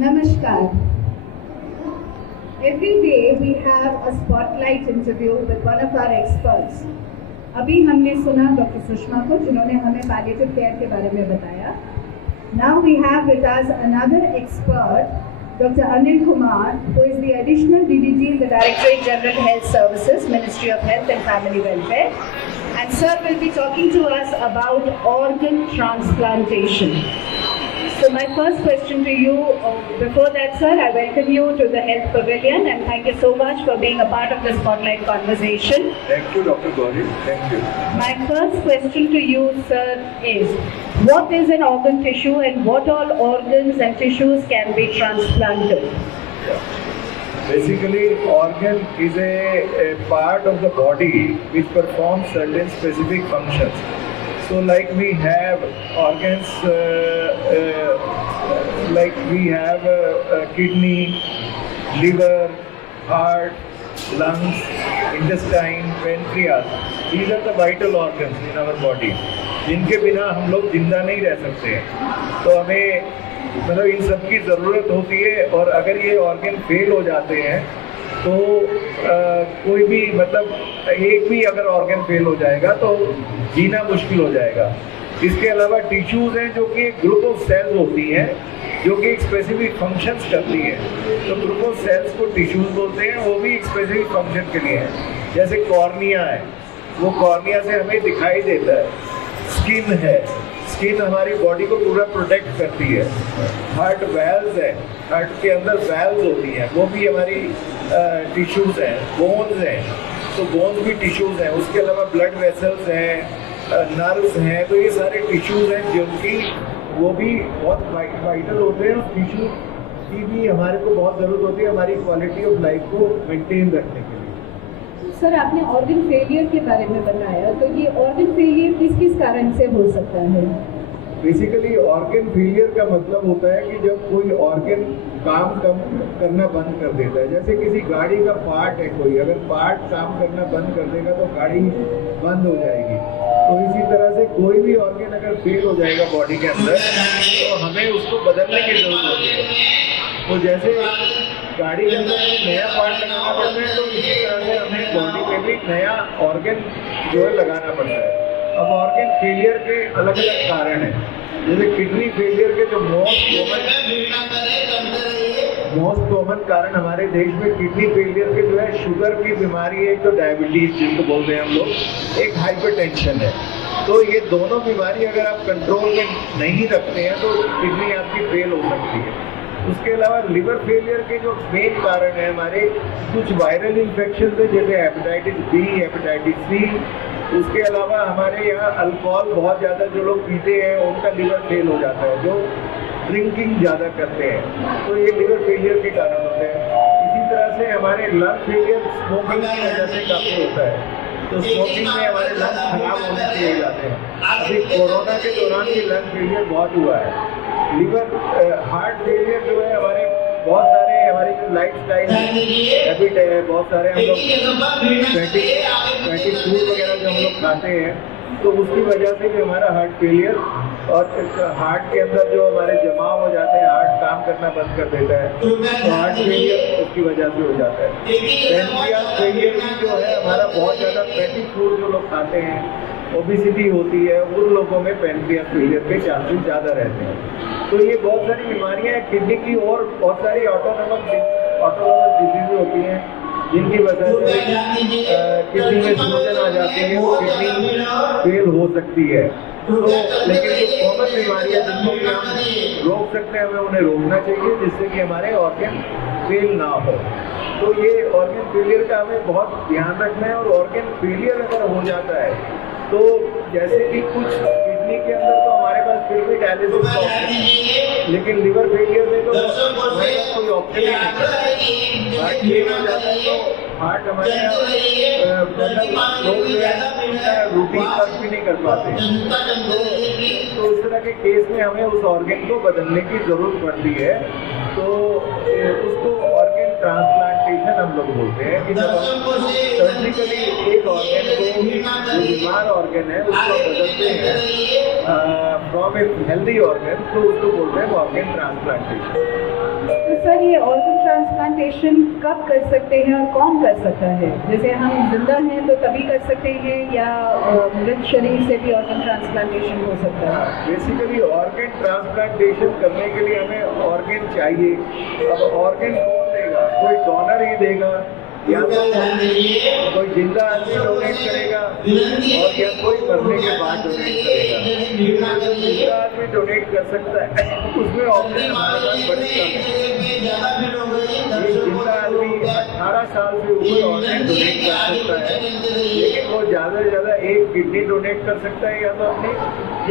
Namaskar. Every day we have a spotlight interview with one of our experts. अभी हमने सुना doctor Sushma को जिन्होंने हमें पैलिएटिव केयर के बारे में बताया. Now we have with us another expert, Dr. Anil Kumar, who is the additional DDG in the Directorate General Health Services, Ministry of Health and Family Welfare. And sir will be talking to us about organ transplantation. So my first question to you, before that sir, I welcome you to the Health Pavilion and thank you so much for being a part of the Spotlight conversation. Thank you, Dr. Gauri. Thank you. My first question to you, sir, is what is an organ tissue and what all organs and tissues can be transplanted? Yeah. Basically, organ is a part of the body which performs certain specific functions. So like we have organs, like we have kidney, liver, heart, lungs, intestine, pancreas. These are the vital organs in our body. जिनके बिना हम लोग जिंदा नहीं रह सकते हैं. तो हमें मतलब इन सब की ज़रूरत होती है और अगर ये ऑर्गन फेल हो जाते हैं तो कोई भी मतलब एक भी अगर ऑर्गन फेल हो जाएगा तो जीना मुश्किल हो जाएगा. इसके अलावा टिश्यूज़ हैं जो कि एक ग्रुप ऑफ सेल्स होती हैं जो कि एक स्पेसिफिक फंक्शंस करती है. तो ग्रुप ऑफ सेल्स को टिश्यूज़ बोलते हैं. वो भी एक स्पेसिफिक फंक्शन के लिए है. जैसे कॉर्निया है, वो कॉर्निया से हमें दिखाई देता है. स्किन है, स्किन हमारी बॉडी को पूरा प्रोटेक्ट करती है. हार्ट वेल्स है, हार्ट के अंदर वेल्स होती हैं, वो भी हमारी टिश्यूज़ हैं. बोन्स हैं, तो बोन्स भी टिश्यूज़ हैं. उसके अलावा ब्लड वेसल्स हैं, नर्व्स हैं. तो ये सारे टिश्यूज़ हैं जो कि वो भी बहुत वाइटल होते हैं. टिश्यू की भी हमारे को बहुत ज़रूरत होती है हमारी क्वालिटी ऑफ लाइफ को मेंटेन रखने के लिए. सर आपने ऑर्गन फेलियर के बारे में बताया, तो ये ऑर्गन फेलियर किस किस कारण से हो सकता है? बेसिकली ऑर्गन फेलियर का मतलब होता है कि जब कोई ऑर्गन काम करना बंद कर देता है. जैसे किसी गाड़ी का पार्ट है, कोई अगर पार्ट काम करना बंद कर देगा तो गाड़ी बंद हो जाएगी. तो इसी तरह से कोई भी ऑर्गन अगर फेल हो जाएगा बॉडी के अंदर तो हमें उसको बदलने की ज़रूरत होती है. तो जैसे गाड़ी के अंदर नया पार्ट लगाना पड़ता है तो इसी तरह से हमें बॉडी में भी नया ऑर्गन जो है लगाना पड़ता है. अब ऑर्गन फेलियर के अलग अलग कारण हैं. जैसे किडनी फेलियर के जो मोस्ट कॉमन कारण हमारे देश में किडनी फेलियर के जो है शुगर की बीमारी है, तो डायबिटीज जिसको बोलते हैं हम लोग, एक हाइपरटेंशन है. तो ये दोनों बीमारी अगर आप कंट्रोल में नहीं रखते हैं तो किडनी आपकी फेल हो सकती है. उसके अलावा लिवर फेलियर के जो मेन कारण है हमारे कुछ वायरल इन्फेक्शन है, जैसे हेपेटाइटिस बी, हेपेटाइटिस सी. उसके अलावा हमारे यहाँ अल्कोहल बहुत ज़्यादा जो लोग पीते हैं उनका लिवर फेल हो जाता है, जो ड्रिंकिंग ज़्यादा करते हैं. तो ये लिवर फेलियर के कारण होते हैं. इसी तरह से हमारे लंग फेलियर स्मोकिंग की वजह से काफ़ी होता है. तो स्मोकिंग में हमारे लंग्स खराब होने से हो जाते हैं. अभी कोरोना के दौरान भी लंग फेलियर बहुत हुआ है. लिवर हार्ट फेलियर जो है हमारे बहुत सारे हमारी जो लाइफ स्टाइल हैबिट है, बहुत सारे हम लोग फैटी फूड वगैरह जो हम लोग खाते हैं तो उसकी वजह से भी हमारा हार्ट फेलियर और हार्ट के अंदर जो हमारे जमाव हो जाते हैं, हार्ट काम करना बंद कर देता है तो हार्ट फेलियर उसकी वजह से हो जाता है. पैनक्रियास फेलियर भी जो है हमारा बहुत ज़्यादा फैटी फूड जो लोग खाते हैं, ओबेसिटी होती है, उन लोगों में पैनक्रियास फेलियर के चांसेस ज़्यादा रहते हैं. तो ये बहुत सारी बीमारियां हैं किडनी की और बहुत सारी ऑटोनोमस डिजीज होती हैं जिनकी वजह से किडनी में सूजन आ जाती है, किडनी फेल हो सकती है. तो लेकिन जो कॉमन बीमारियां जिनको कि हम रोक सकते हैं हमें उन्हें रोकना चाहिए जिससे कि हमारे ऑर्गन फेल ना हो. तो ये ऑर्गन फेलियर का हमें बहुत ध्यान रखना है. और ऑर्गन फेलियर अगर हो जाता है तो जैसे कि कुछ किडनी के अंदर तो हमारे पास फिर भी डायलिसिस का ऑप्शन है, लेकिन लिवर फेलियर में तो हमारे पास कोई ऑप्शन ही नहीं. हार्ट फेल हो जाता है तो हार्ट हमारे लोग रूटीन वर्क भी नहीं कर पाते. तो इस तरह के केस में हमें उस ऑर्गन को बदलने की ज़रूरत पड़ती है. तो उसको ऑर्गन ट्रांसप्लांटेशन हम लोग बोलते हैं कि जब हम सर्जिकली एक ऑर्गन को जो बीमार ऑर्गन है उसको बदलते हैं फ्रॉम ए हेल्दी ऑर्गन, तो उसको बोलते हैं ऑर्गन ट्रांसप्लांटेशन. सर ये ऑर्गन ट्रांसप्लांटेशन कब कर सकते हैं और कौन कर सकता है? जैसे हम जिंदा हैं तो तभी कर सकते हैं या मृत शरीर से भी ऑर्गन ट्रांसप्लांटेशन हो सकता है? बेसिकली ऑर्गन ट्रांसप्लांटेशन करने के लिए हमें ऑर्गन चाहिए। अब ऑर्गन कौन देगा? कोई डोनर ही देगा, या तो कोई जिंदा आदमी डोनेट करेगा और या कोई मरने के बाद डोनेट करेगा। जो जिंदा आदमी डोनेट कर सकता है उसमें ऑप्शन हमारे पास बड़े कम है। ये जिंदा आदमी 18 साल से ऊपर ऑर्गन डोनेट कर सकता है, लेकिन वो ज़्यादा से ज़्यादा एक किडनी डोनेट कर सकता है या तो अपनी,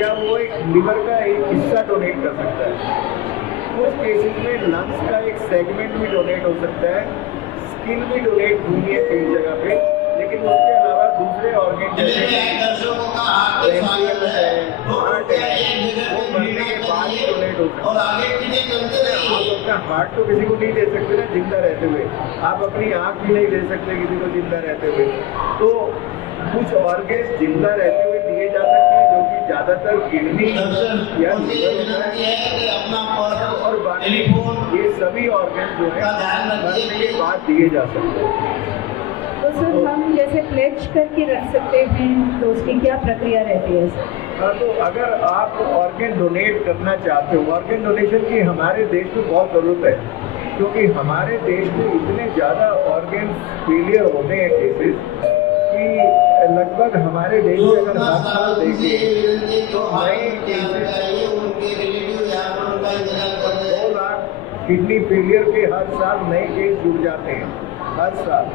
या वो एक लिवर का एक हिस्सा डोनेट कर सकता है। कुछ केसेस में लंग्स का एक सेगमेंट भी डोनेट हो सकता है, स्किन भी डोनेट हुई है कई जगह पे, लेकिन उसके अलावा दूसरे ऑर्गन जैसे पेनक्रियास है, हार्ट है, वो मरने के बाद ही डोनेट होता है। आप अपना हार्ट तो किसी को नहीं दे सकते ना जिंदा रहते हुए, आप अपनी आँख भी नहीं दे सकते किसी को जिंदा रहते हुए। तो कुछ ऑर्गन जिंदा रहते हुए दिए जा सकते हैं, जो कि ज़्यादातर किडनी या लिवर होता है, और बाकी ये सभी ऑर्गन जो है मरने के बाद दिए जा सकते हैं। तो सर हम जैसे प्लेज करके रख सकते हैं तो उसकी क्या प्रक्रिया रहती है सर? हाँ, तो अगर आप ऑर्गन डोनेट करना चाहते हो, ऑर्गन डोनेशन की हमारे देश में बहुत ज़रूरत है, क्योंकि हमारे देश में इतने ज़्यादा ऑर्गन फेलियर होते हैं केसेस कि लगभग हमारे देश में अगर हर साल देखें तो नए केसेस 2 लाख किडनी फेलियर के हर साल नए केस जुड़ जाते हैं हर साल,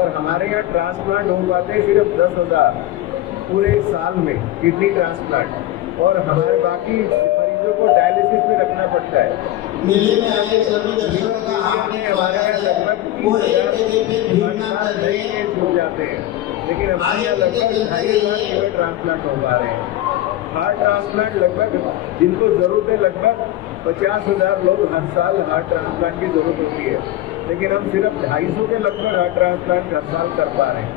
और हमारे यहाँ ट्रांसप्लांट हो पाते हैं सिर्फ 10,000 पूरे साल में किडनी ट्रांसप्लांट, और हमारे बाकी मरीजों को डायलिसिस में रखना पड़ता है। हमारे यहाँ लगभग 30,000 हर साल नए केस जुड़ जाते हैं, लेकिन हमारे यहाँ लगभग 2,500 लिवर ट्रांसप्लांट हो पा रहे हैं। हार्ट ट्रांसप्लांट लगभग जिनको ज़रूरत है लगभग 50,000 लोग हर साल हार्ट ट्रांसप्लांट की ज़रूरत होती है, लेकिन हम सिर्फ 250 के लगभग हार्ट ट्रांसप्लांट हर साल कर पा रहे हैं।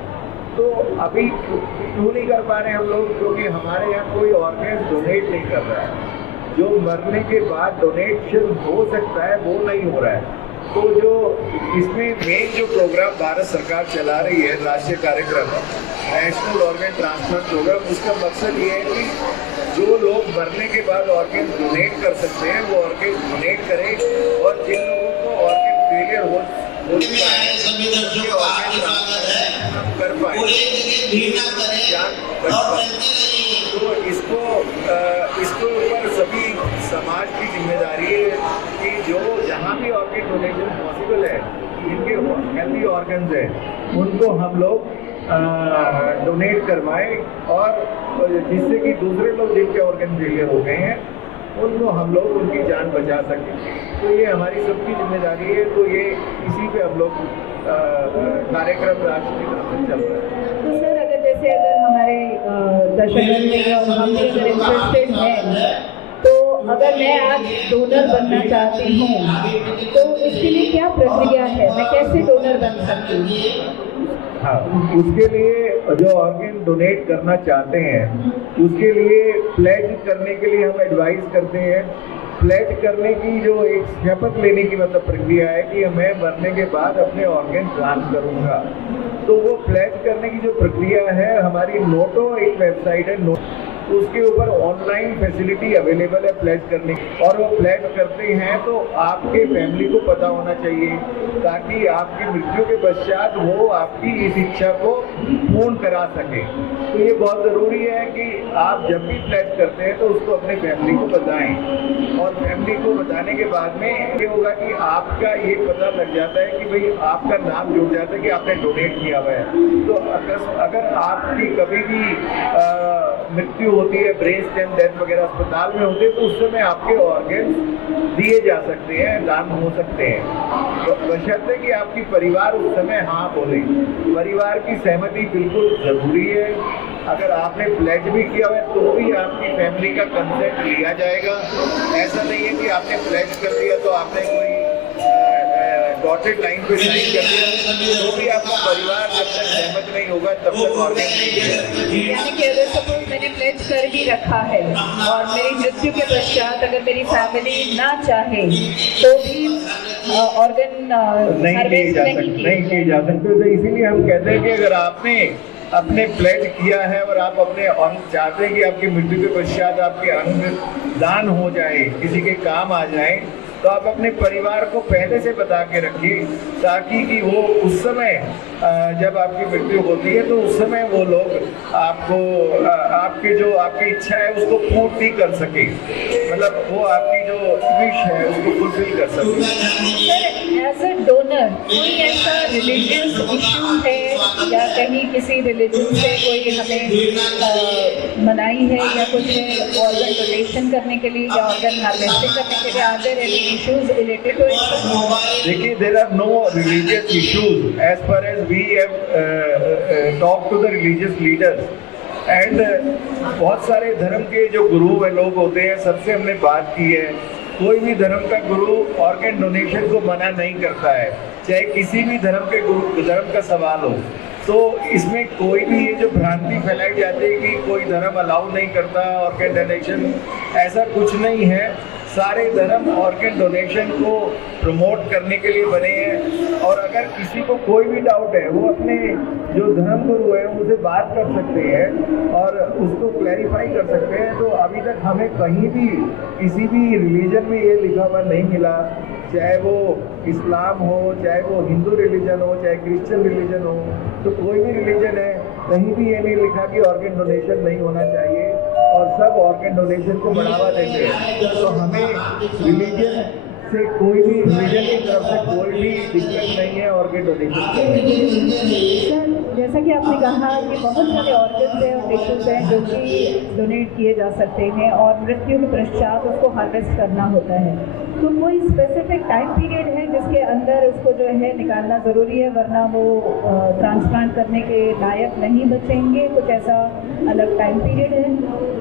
तो अभी क्यों नहीं कर पा रहे हैं हम लोग? क्योंकि हमारे यहाँ कोई ऑर्गन डोनेट नहीं कर रहा है। जो मरने के बाद डोनेशन हो सकता है वो नहीं हो रहा है। तो जो इसमें मेन जो प्रोग्राम भारत सरकार चला रही है, राष्ट्रीय कार्यक्रम नेशनल ऑर्गन ट्रांसप्लांट प्रोग्राम, उसका मकसद ये है कि जो लोग मरने के बाद ऑर्गन डोनेट कर सकते हैं वो ऑर्गन डोनेट करें, और जिन लोगों को ऑर्गन फेलियर हो चुका है कर पाए, जान बच पाए। तो इसको ऊपर सभी समाज की जिम्मेदारी है कि जो जहाँ भी ऑर्गन डोनेशन पॉसिबल है, जिनके हेल्दी ऑर्गन्स हैं उनको हम लोग डोनेट करवाएं, और जिससे कि दूसरे लोग जिनके ऑर्गन फेलियर हो गए हैं उनको हम लोग उनकी जान बचा सकें। तो ये हमारी सबकी जिम्मेदारी है। तो ये इसी पे हम लोग कार्यक्रम राष्ट्र की तरफ से चल रहा है। तो सर अगर हमारे दर्शक में और हम भी अगर इंटरेस्टेड हैं, तो अगर मैं आज डोनर बनना चाहती हूँ तो इसके लिए क्या प्रक्रिया है? मैं कैसे डोनर बन सकती हूँ? हाँ, उसके लिए जो ऑर्गन डोनेट करना चाहते हैं उसके लिए प्लेज करने के लिए हम एडवाइस करते हैं। प्लेज करने की जो एक शपथ लेने की मतलब प्रक्रिया है कि मैं मरने के बाद अपने ऑर्गन दान करूँगा, तो वो प्लेज करने की जो प्रक्रिया है, हमारी नोटो एक वेबसाइट है, उसके ऊपर ऑनलाइन फैसिलिटी अवेलेबल है प्लेज करने की, और वो प्लेज करते हैं तो आपके फैमिली को पता होना चाहिए, ताकि आपकी मृत्यु के पश्चात वो आपकी इस इच्छा को पूर्ण करा सके। तो ये बहुत ज़रूरी है कि आप जब भी प्लेज करते हैं तो उसको अपने फैमिली को बताएं, और फैमिली को बताने के बाद में ये होगा कि आपका ये पता लग जाता है कि भाई आपका नाम जुड़ जाता है कि आपने डोनेट किया हुआ है। तो अगर आपकी कभी भी मृत्यु होती है, ब्रेन स्टेम डेथ वगैरह अस्पताल में होते हैं, तो उस समय आपके ऑर्गन दिए जा सकते हैं, दान हो सकते हैं, तो बशर्ते कि आपकी परिवार उस समय हाँ बोले। परिवार की सहमति बिल्कुल जरूरी है। अगर आपने प्लेज भी किया हुआ है तो भी आपकी फैमिली का कंसेंट लिया जाएगा। ऐसा नहीं है कि आपने प्लेज कर दिया तो आपने कोई डॉटेड लाइन पे साइन कर दिया, तो भी आपका परिवार जब तक सहमत नहीं होगा तब तक ऑर्गन नहीं मिलेगा। यानी कि अगर सपोज मैंने प्लेज कर भी रखा है और मेरी मृत्यु के पश्चात अगर मेरी फैमिली ना चाहे तो भी ऑर्गन नहीं की जा सकते। तो इसीलिए हम कहते हैं कि अगर आपने अपने प्लेज किया है और आप अपने अंग चाहते हैं कि आपकी मृत्यु के पश्चात आपके अंग दान हो जाए, किसी के काम आ जाए, तो आप अपने परिवार को पहले से बता के रखिए, ताकि कि वो उस समय जब आपकी मृत्यु होती है तो उस समय वो लोग आपको आपकी इच्छा है उसको पूर्ति कर सके, मतलब वो आपकी जो विश है उसको फुलफिल कर सके। सर, एज अ डोनर कोई ऐसा रिलीजियस इशू है या कहीं किसी रिलीजन से कोई हमें मनाही है या कुछ ऑर्गन डोनेशन करने के लिए या ऑर्गन हार्वेस्टिंग करने के लिए? Are there any issues related to it? देखिए, there are no religious issues as far as we have talk to the religious leaders and बहुत सारे धर्म के जो गुरु व लोग होते हैं सबसे हमने बात की है। कोई भी धर्म का गुरु ऑर्गन डोनेशन को मना नहीं करता है, चाहे किसी भी धर्म का सवाल हो। तो इसमें कोई भी ये जो भ्रांति फैलाई जाती है कि कोई धर्म अलाउ नहीं करता ऑर्गन डोनेशन, ऐसा कुछ नहीं है। सारे धर्म ऑर्गन डोनेशन को प्रमोट करने के लिए बने हैं, और अगर किसी को कोई भी डाउट है वो अपने जो धर्म गुरु है उनसे बात कर सकते हैं और उसको क्लैरिफाई कर सकते हैं। तो अभी तक हमें कहीं भी किसी भी रिलीजन में ये लिखा हुआ नहीं मिला, चाहे वो इस्लाम हो, चाहे वो हिंदू रिलीजन हो, चाहे क्रिश्चियन रिलीजन हो, तो कोई भी रिलीजन है कहीं भी ये नहीं लिखा कि ऑर्गन डोनेशन नहीं होना चाहिए, और सब ऑर्गन डोनेशन को बढ़ावा देते हैं। तो हमें रिलीजन से कोई भी रिलीजन की तरफ से कोई भी दिक्कत नहीं है ऑर्गन डोनेशन सर, जैसा कि आपने कहा कि बहुत सारे ऑर्गन्स हैं और टिश्यूज हैं जो कि डोनेट किए जा सकते हैं और मृत्यु के पश्चात उसको हार्वेस्ट करना होता है, तो कोई स्पेसिफिक टाइम पीरियड है जिसके अंदर उसको जो है निकालना ज़रूरी है, वरना वो ट्रांसप्लांट करने के लायक नहीं बचेंगे? कुछ ऐसा अलग टाइम पीरियड है?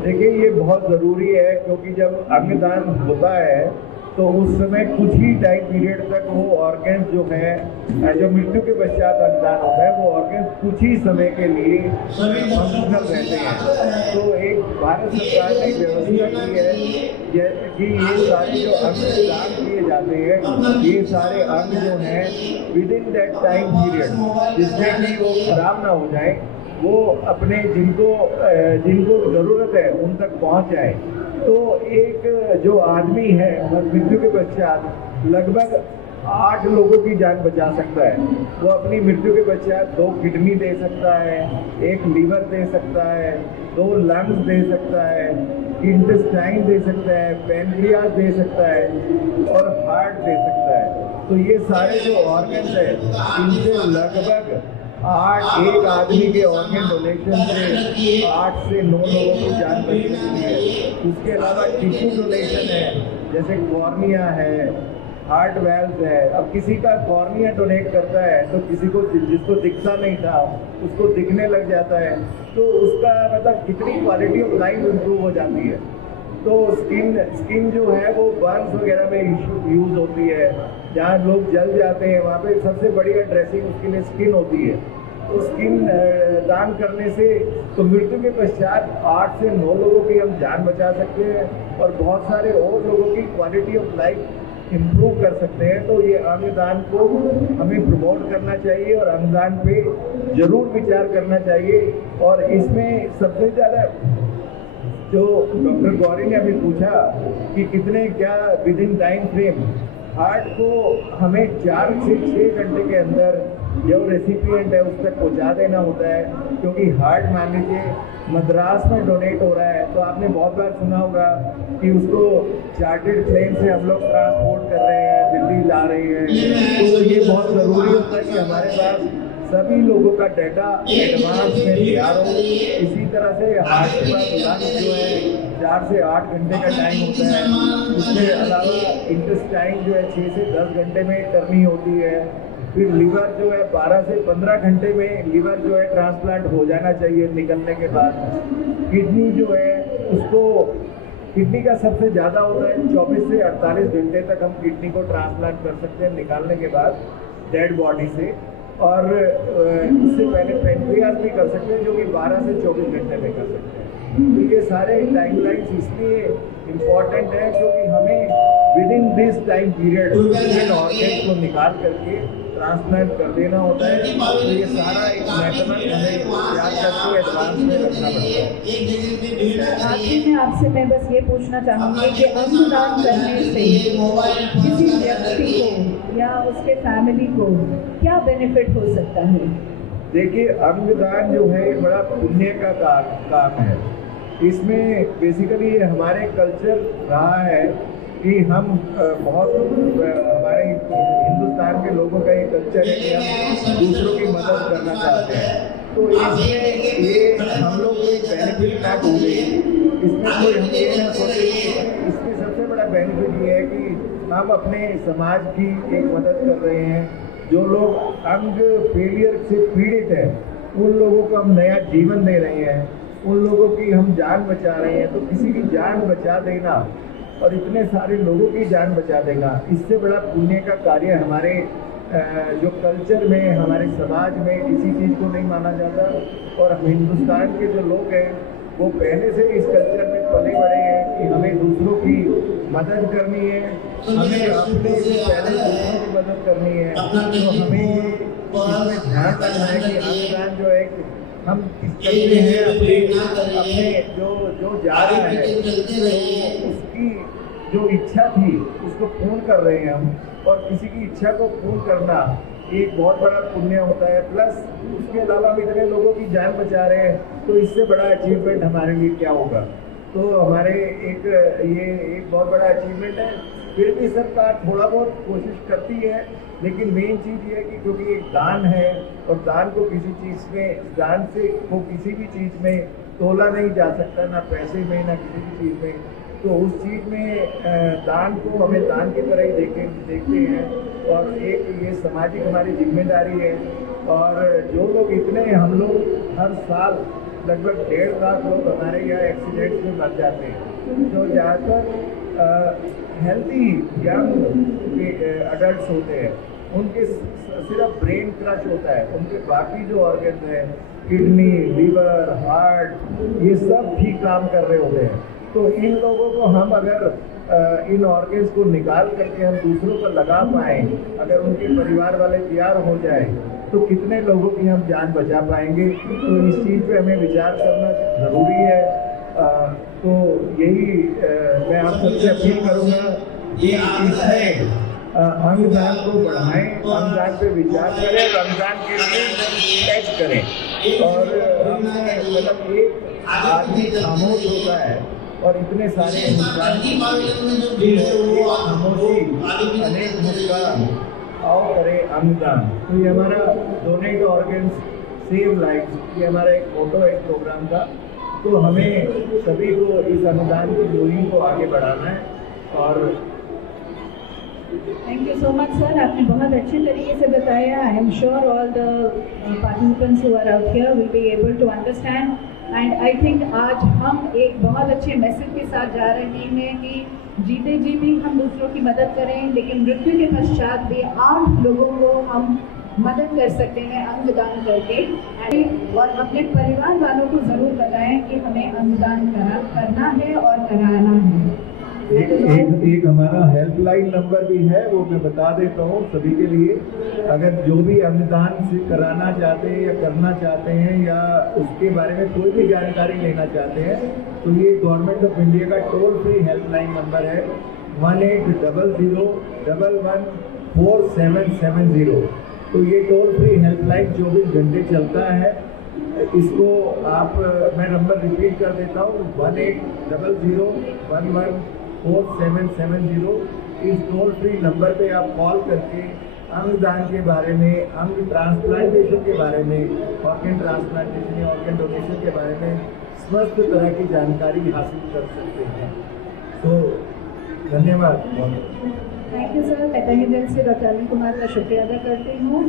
देखिए, ये बहुत ज़रूरी है, क्योंकि जब अंगदान होता है तो उस समय कुछ ही टाइम पीरियड तक वो ऑर्गन्स जो है, जो मृत्यु के पश्चात अंगदान होता है, वो ऑर्गन्स कुछ ही समय के लिए फंक्शनल रहते हैं। तो एक भारत सरकार ने व्यवस्था की है कि ये सारे जो अंग दान किए जाते हैं, ये सारे अंग जो हैं with in that time period, जिसमें कि वो खराब ना हो जाए, वो अपने जिनको ज़रूरत है उन तक पहुंच जाए। तो एक जो आदमी है मृत्यु के पश्चात लगभग 8 लोगों की जान बचा सकता है। वो अपनी मृत्यु के पश्चात 2 किडनी दे सकता है, 1 लीवर दे सकता है, 2 लंग्स दे सकता है, इंटेस्टाइन दे सकता है, पैनक्रियास दे सकता है और हार्ट दे सकता है। तो ये सारे जो ऑर्गन्स हैं इनसे लगभग एक आदमी के ऑर्गन डोनेशन से 8 से 9 लोगों की जान बच सकती है। उसके अलावा टिश्यू डोनेशन है, जैसे कॉर्निया है, हार्ट वेल्व है। अब किसी का कॉर्निया डोनेट करता है तो किसी को जिसको दिखता नहीं था उसको दिखने लग जाता है, तो उसका मतलब कितनी क्वालिटी ऑफ लाइफ इम्प्रूव हो जाती है। तो स्किन जो है वो बर्न्स वगैरह में यूज़ होती है, जहाँ लोग जल जाते हैं वहाँ पे सबसे बढ़िया ड्रेसिंग उसके लिए स्किन होती है। तो स्किन दान करने से तो मृत्यु के पश्चात 8 से 9 लोगों की हम जान बचा सकते हैं और बहुत सारे और लोगों की क्वालिटी ऑफ लाइफ इम्प्रूव कर सकते हैं। तो ये अंगदान को हमें प्रमोट करना चाहिए और अंगदान पे ज़रूर विचार करना चाहिए। और इसमें सबसे ज़्यादा जो डॉक्टर गौरी ने अभी पूछा कि कितने क्या with in time frame, heart को हमें 4 से 6 घंटे के अंदर जो रेसिपिएंट है उस तक पहुँचा देना होता है, क्योंकि हार्ट मान लीजिए मद्रास में डोनेट हो रहा है तो आपने बहुत बार सुना होगा कि उसको चार्टर्ड प्लेन से हम लोग ट्रांसपोर्ट कर रहे हैं, दिल्ली ला रहे हैं। तो ये बहुत ज़रूरी होता है कि हमारे पास सभी लोगों का डाटा एडवांस में तैयार हो। इसी तरह से हार्ट के पास लंग्स जो है 4 से 8 घंटे का टाइम होता है। उसके अलावा इंटेस्टाइन जो है 6 से 10 घंटे में करनी होती है। फिर लीवर जो है 12 से 15 घंटे में लीवर जो है ट्रांसप्लांट हो जाना चाहिए निकलने के बाद। किडनी जो है उसको किडनी का सबसे ज़्यादा होता है 24 से 48 घंटे तक हम किडनी को ट्रांसप्लांट कर सकते हैं निकालने के बाद डेड बॉडी से। और इससे पहले पैनक्रियास भी कर सकते हैं जो कि 12 से 24 घंटे में कर सकते हैं। तो ये सारे टाइमलाइंस इसलिए इम्पॉर्टेंट है क्योंकि हमें with in this time period in organ को निकाल करके ट्रांसप्लांट कर देना होता है। तो ये सारा एक मेथड हमें याद करके एडवांस में रखना पड़ता है। आखिर में आपसे मैं बस ये पूछना चाहूँगी कि अंगदान करने से किसी व्यक्ति को या उसके फैमिली को क्या बेनिफिट हो सकता है? देखिए, अंगदान जो है एक बड़ा पुण्य का काम है। इसमें बेसिकली हमारे कल्चर रहा है कि हम बहुत हमारे हिंदुस्तान के लोगों का ये कल्चर है कि हम दूसरों की मदद करना चाहते हैं। तो इसमें ये हम लोग को एक बेनिफिट ना ढूंढे, इसमें कोई हम ये ना सोचे कि इसमें सबसे बड़ा बेनिफिट ये है कि हम अपने समाज की एक मदद कर रहे हैं। जो लोग अंग फेलियर से पीड़ित हैं उन लोगों को हम नया जीवन दे रहे हैं, उन लोगों की हम जान बचा रहे हैं। तो किसी की जान बचा देना और इतने सारे लोगों की जान बचा देना, इससे बड़ा पुण्य का कार्य हमारे जो कल्चर में, हमारे समाज में इसी चीज़ को नहीं माना जाता। और हम हिंदुस्तान के जो लोग हैं वो पहले से इस कल्चर में पले बड़े हैं कि हमें दूसरों की मदद करनी है, हमें अपने से पहले दूसरों की मदद करनी है। तो हमें इसमें ध्यान रखना है कि अंगदान जो है हम करते हैं अपने जो जा रहा है तो उसकी जो इच्छा थी उसको पूर्ण कर रहे हैं हम। और किसी की इच्छा को पूर्ण करना एक बहुत बड़ा पुण्य होता है। प्लस उसके अलावा भी इतने लोगों की जान बचा रहे हैं, तो इससे बड़ा अचीवमेंट हमारे लिए क्या होगा। तो हमारे ये एक बहुत बड़ा अचीवमेंट है। फिर भी सरकार थोड़ा बहुत कोशिश करती है, लेकिन मेन चीज़ ये है कि क्योंकि एक दान है और दान को किसी चीज़ में, दान से को किसी भी चीज़ में तोला नहीं जा सकता, ना पैसे में ना किसी भी चीज़ में। तो उस चीज़ में दान को हमें दान की तरह ही देखते हैं। और एक ये सामाजिक हमारी जिम्मेदारी है। और जो लोग इतने, हम लोग हर साल लगभग 1.5 लाख लोग हमारे यहाँ एक्सीडेंट्स में मर जाते हैं, जो ज़्यादातर हेल्थी यंग अडल्ट होते हैं। उनके सिर्फ ब्रेन क्रश होता है, उनके बाकी जो ऑर्गन हैं, किडनी, लीवर, हार्ट, ये सब ठीक काम कर रहे होते हैं। तो इन लोगों को हम अगर इन ऑर्गन्स को निकाल करके हम दूसरों पर लगा पाएँ, अगर उनके परिवार वाले तैयार हो जाए, तो कितने लोगों की हम जान बचा पाएंगे। तो इस चीज़ पे हमें विचार करना ज़रूरी है। तो यही मैं आप सबसे अपील करूँगा कि इसमें अंगदान को बढ़ाएं, अंगदान पे विचार करें, अंगदान के लिए टेस्ट करें। और मतलब एक आदमी खामोश होता है और इतने सारे खामोशी अनेक मुस्कान आओ करें अंगदान। तो ये हमारा डोनेट ऑर्गन्स सेव लाइफ, ये हमारा एक फोटो एक प्रोग्राम था। तो हमें सभी को इस अनुदान की मुहिम को आगे बढ़ाना है। और thank you so much sir, आपने बहुत अच्छे तरीके से बताया। I am sure all the participants who are out here will be able to understand. And I think आज हम एक बहुत अच्छे मैसेज के साथ जा रहे हैं कि जीते जी भी हम दूसरों की मदद करें, लेकिन मृत्यु के पश्चात भी 8 लोगों को हम मदद कर सकते हैं अंगदान करके। और अपने परिवार वालों को ज़रूर बताएं कि हमें अंगदान करना है और कराना है। एक हमारा हेल्पलाइन नंबर भी है, वो मैं बता देता हूँ सभी के लिए। अगर जो भी अंगदान से कराना चाहते हैं या करना चाहते हैं या उसके बारे में कोई भी जानकारी लेना चाहते हैं, तो ये गवर्नमेंट ऑफ इंडिया का टोल फ्री हेल्पलाइन नंबर है 1800-114770। तो ये टोल फ्री हेल्पलाइन 24 घंटे चलता है। इसको आप, मैं नंबर रिपीट कर देता हूँ, 1800-114770। इस टोल फ्री नंबर पे आप कॉल करके अंगदान के बारे में, अंग ट्रांसप्लांटेशन के बारे में, ऑर्गन ट्रांसप्लांटेशन या ऑर्गन डोनेशन के बारे में समस्त तरह की जानकारी हासिल कर सकते हैं। तो धन्यवाद। Thank you sir. मैं तहे दिल से डॉक्टर अनिल कुमार का शुक्रिया अदा करती हूँ।